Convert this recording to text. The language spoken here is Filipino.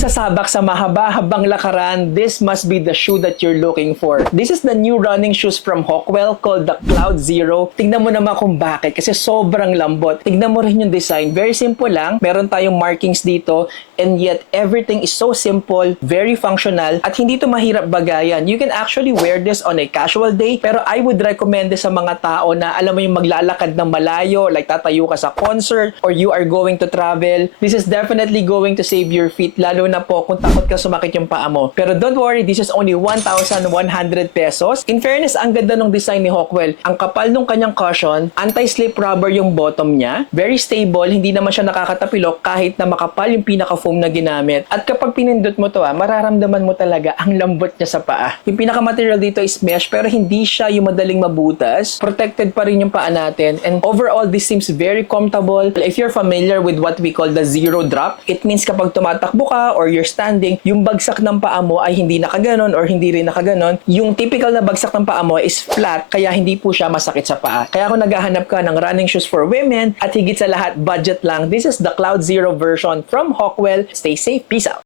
sasabak sa mahaba-habang lakaran, this must be the shoe that you're looking for. This is the new running shoes from Hawkwell called the Cloud Zero. Tignan mo naman kung bakit, kasi sobrang lambot. Tignan mo rin yung design. Very simple lang. Meron tayong markings dito, and yet everything is so simple, very functional, at hindi to mahirap bagayan. You can actually wear this on a casual day, pero I would recommend this sa mga tao na alam mo yung maglalakad ng malayo, like tatayo ka sa concert, or you are going to travel. This is definitely going to save your feet, lalo na po kung takot ka sumakit yung paa mo. Pero don't worry, this is only 1,100 pesos. In fairness, ang ganda ng design ni Hawkwell. Ang kapal nung kanyang cushion, anti-slip rubber yung bottom niya, very stable, hindi naman siya nakakatapilok kahit na makapal yung pinaka-foam na ginamit. At kapag pinindot mo to, mararamdaman mo talaga ang lambot niya sa paa. Yung pinaka-material dito is mesh, pero hindi siya yung madaling mabutas. Protected pa rin yung paa natin. And overall, this seems very comfortable. If you're familiar with what we call the zero drop, it means kapag tumatakbo ka or you're standing, yung bagsak ng paa mo ay hindi nakaganon or hindi rin nakaganon. Yung typical na bagsak ng paa mo is flat, kaya hindi po siya masakit sa paa. Kaya kung naghahanap ka ng running shoes for women at higit sa lahat budget lang, this is the Cloud Zero version from Hawkwell. Stay safe. Peace out.